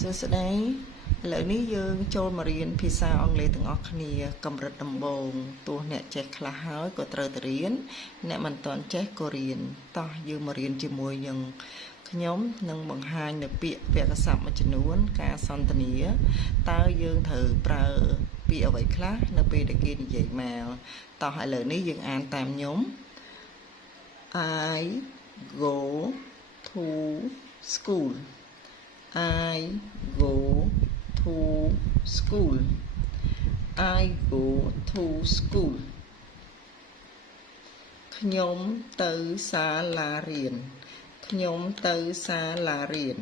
សួស្តីឥឡូវនេះយើងចូលមករៀនភាសាអង់គ្លេសទាំងអស់គ្នាកម្រិតដំបូងទោះអ្នកចេះខ្លះហើយក៏ត្រូវតែរៀនអ្នកមិនទាន់ចេះក៏រៀនតោះយើងមករៀនជាមួយនឹងខ្ញុំនឹងបង្ហាញនៅពាក្យវគ្គសព្ទមួយចំនួនការសន្ទនាតើយើងត្រូវប្រើពាក្យអ្វីខ្លះនៅពេលដែលគេនិយាយមកតោះឥឡូវនេះយើងអានតាមខ្ញុំ I go to school I go to school I go to school ខ្ញុំទៅសាលារៀនខ្ញុំទៅសាលារៀន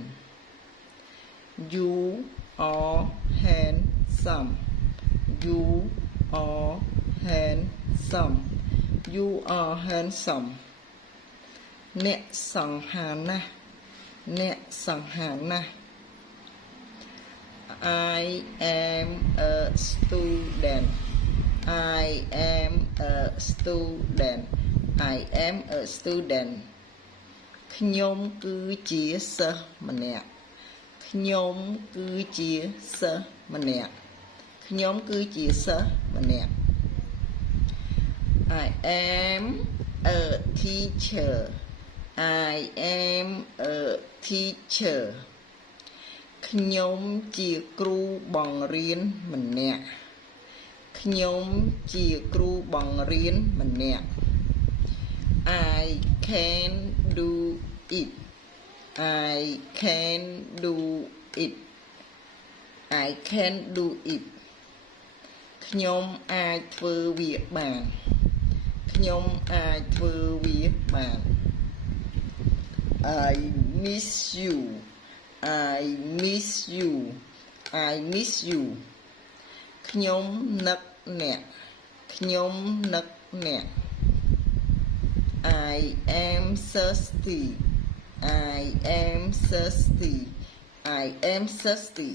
You are handsome You are handsome You are handsome អ្នកសង្ហាណាស់អ្នកសង្ហាណាស់ I am a student I am a student I am a student ខ្ញុំគឺជាសិស្សម្នាក់ខ្ញុំគឺជាសិស្សម្នាក់ខ្ញុំគឺជាសិស្សម្នាក់ I am a teacher I am a teacher ខ្ញុំជាគ្រូបង្រៀនម្នាក់ខ្ញុំជាគ្រូបង្រៀនម្នាក់ I can do it I can do it I can do it ខ្ញុំអាចធ្វើវាបានខ្ញុំអាចធ្វើវាបាន I miss you I miss you I miss you ខ្ញុំនឹកអ្នកខ្ញុំនឹកអ្នក I am thirsty I am thirsty I am thirsty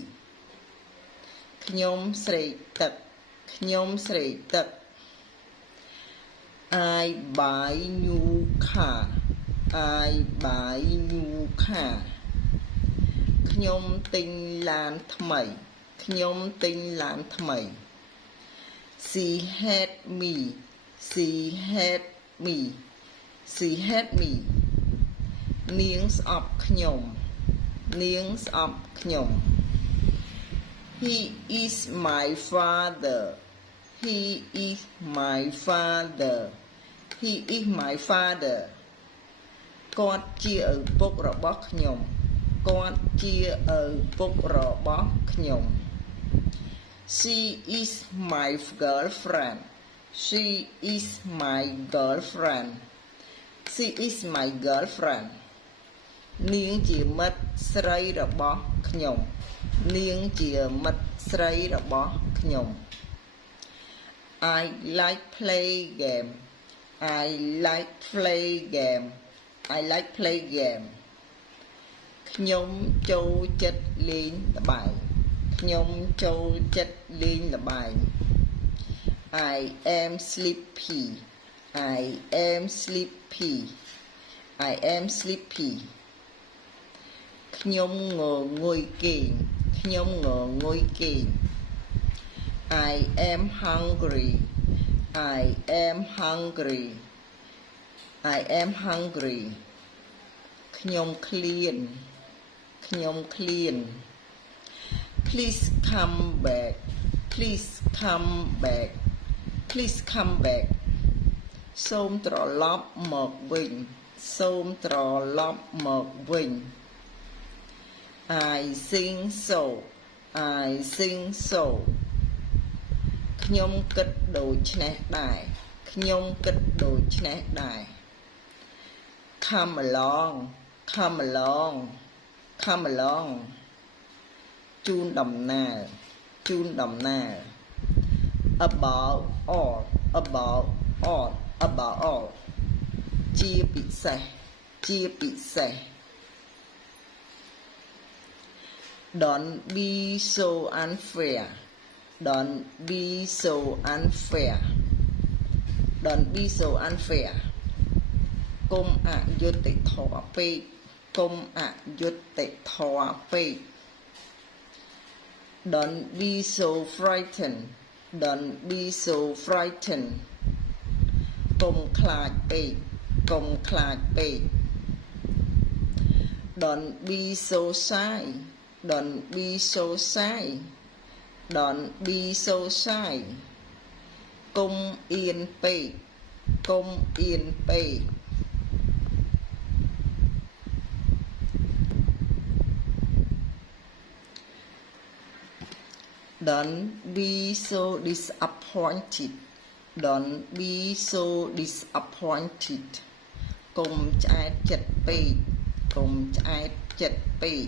ខ្ញុំស្រេកទឹកខ្ញុំស្រេកទឹក I buy new car I buy new car ខ្ញុំទិញឡានថ្មីខ្ញុំទិញឡានថ្មី She had me She had me She had me នាងស្អប់ខ្ញុំនាងស្អប់ខ្ញុំ He is my father He is my father He is my father គាត់ជាឪពុករបស់ខ្ញុំគាត់ជាឪពុករបស់ខ្ញុំ She is my girlfriend She is my girlfriend She is my girlfriend នាងជាមិត្តស្រីរបស់ខ្ញុំនាងជាមិត្តស្រីរបស់ខ្ញុំ I like play game I like play game I like play game ខ្ញុំចូលចិត្តលេងល្បែងខ្ញុំចូលចិត្តលេងល្បែង I am sleepy I am sleepy I am sleepy ខ្ញុំងងុយគេងខ្ញុំងងុយគេង I am hungry I am hungry I am hungry ខ្ញុំឃ្លានខ្ញុំឃ្លាន Please come back Please come back Please come back សូមត្រឡប់មកវិញសូមត្រឡប់មកវិញ I think so I think so ខ្ញុំគិតដូច្នេះដែរខ្ញុំគិតដូច្នេះដែរ Come along Come along Come along ជូនដំណើរជូនដំណើរ About all About all About all ជាពិសេសជាពិសេស Don't be so unfair Don't be so unfair Don't be so unfair កុំអយុត្តិធម៌ពេកកុំអយុត្តិធម៌ពេក Don't be so frightened Don't be so frightened កុំខ្លាចពេកកុំខ្លាចពេក Don't be so shy Don't be so shy Don't be so shy កុំអៀនពេកកុំអៀនពេក Don't be so disappointed Don't be so disappointed កុំឆ្អែតចិត្តពេកកុំឆ្អែតចិត្តពេក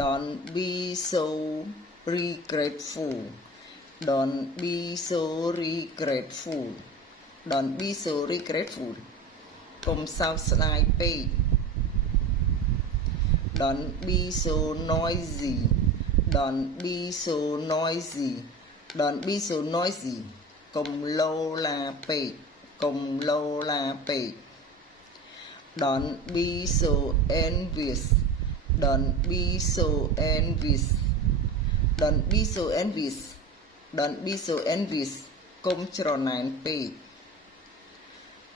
Don't be so regretful Don't be so regretful Don't be so regretful កុំសោកស្ដាយពេក Don't be so noisy Don't be so noisy Don't be so noisy កុំឡូឡាពេកកុំឡូឡាពេក Don't be so envious Don't be so envious Don't be so envious Don't be so envious កុំច្រណែនពេក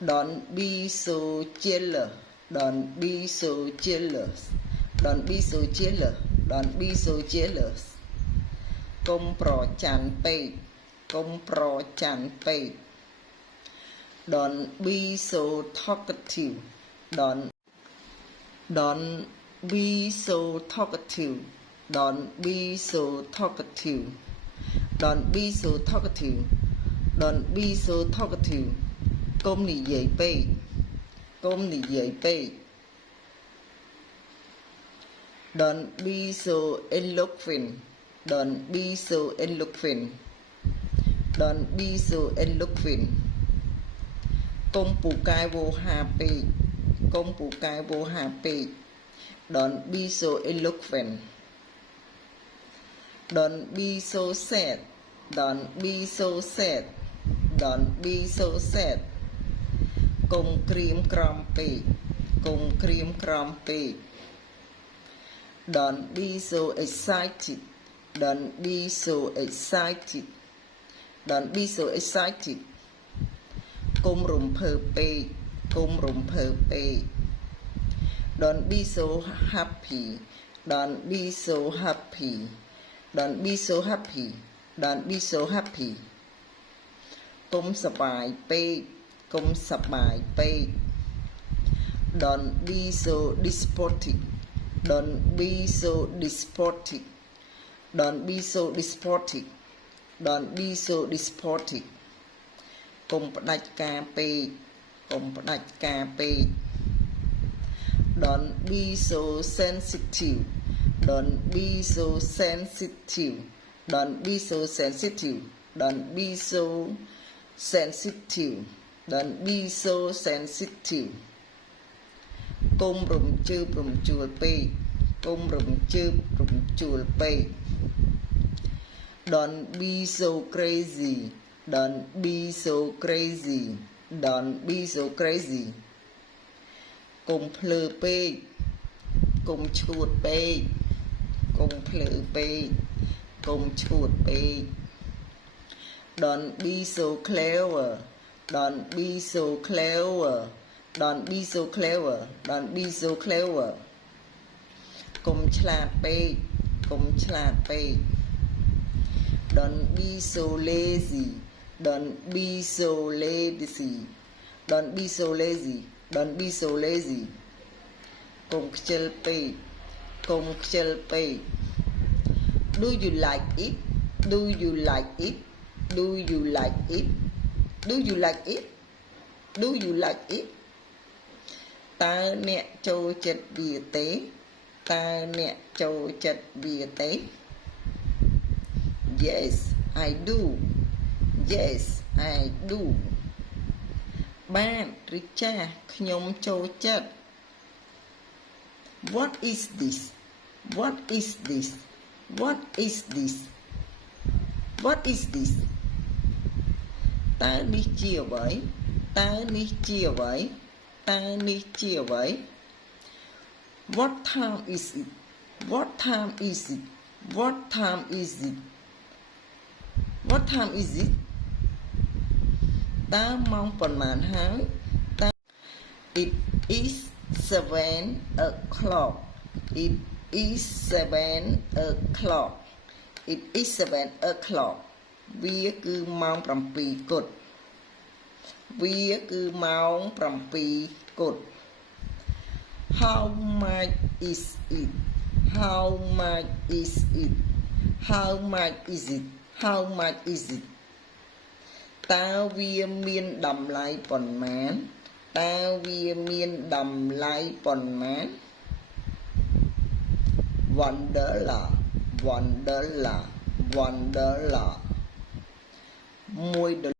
Don't be so jealous Don't be so jealous Don't be so jealous Don't be so jealous កុំប្រច័ណ្ឌពេកកុំប្រច័ណ្ឌពេក Don't be so talkative Don't be so talkative Don't be so talkative Don't be so talkative Don't be so talkative កុំនិយាយពេកកុំនិយាយពេក Don't be so eloquent Don't be so eloquent Don't be so eloquent កុំពូកែវោហាពេកកុំពូកែវោហាពេក Don't be so eloquent Don't be so sad Don't be so sad Don't be so sad កុំក្រៀមក្រំពេកកុំក្រៀមក្រំពេក Don't be so excited Don't be so excited Don't be so excited កុំរំភើបពេកកុំរំភើបពេក Don't be so happy Don't be so happy Don't be so happy Don't be so happy កុំសប្បាយពេកកុំសប្បាយពេក Don't be so despotic Don't be so despotic Don't be so despotic Don't be so despotic កុំផ្ដាច់ការពេកកុំផ្ដាច់ការពេក Don't be so sensitive Don't be so sensitive Don't be so sensitive Don't be so sensitive Don't be so sensitive កុំរំជើបរំជួលពេកកុំរំជើបរំជួលពេក Don't be so crazy Don't be so crazy Don't be so crazy កុំភ្លើពេកកុំឈួតពេកកុំភ្លើពេកកុំឈួតពេក Don't be so clever Don't be so clever Don't be so clever Don't be so clever កុំឆ្លាតពេកកុំឆ្លាតពេក Don't be so lazy Don't be so lazy Don't be so lazy Don't be so lazy កុំខ្ជិលពេកកុំខ្ជិលពេក Do you like it Do you like it Do you like it Do you like it Do you like it តើអ្នកចូលចិត្តវាទេតើអ្នកចូលចិត្តវាទេ Yes I do Yes I do បាទឬចាស់ខ្ញុំចូលចិត្ត What is this What is this What is this What is this តើនេះជាអ្វីតើនេះជាអ្វីតើនេះជាអ្វី What time is it What time is it What time is it What time is it តើម៉ោងប៉ុន្មានហើយតើ It is 7 o'clock It is 7 o'clock It is 7 o'clock វាគឺម៉ោង7គត់វាគឺម៉ោង7គត់ How much is it How much is it How much is it How much is it តើវាមានតម្លៃប៉ុន្មានតើវាមានតម្លៃប៉ុន្មាន$1 $1 $1 $1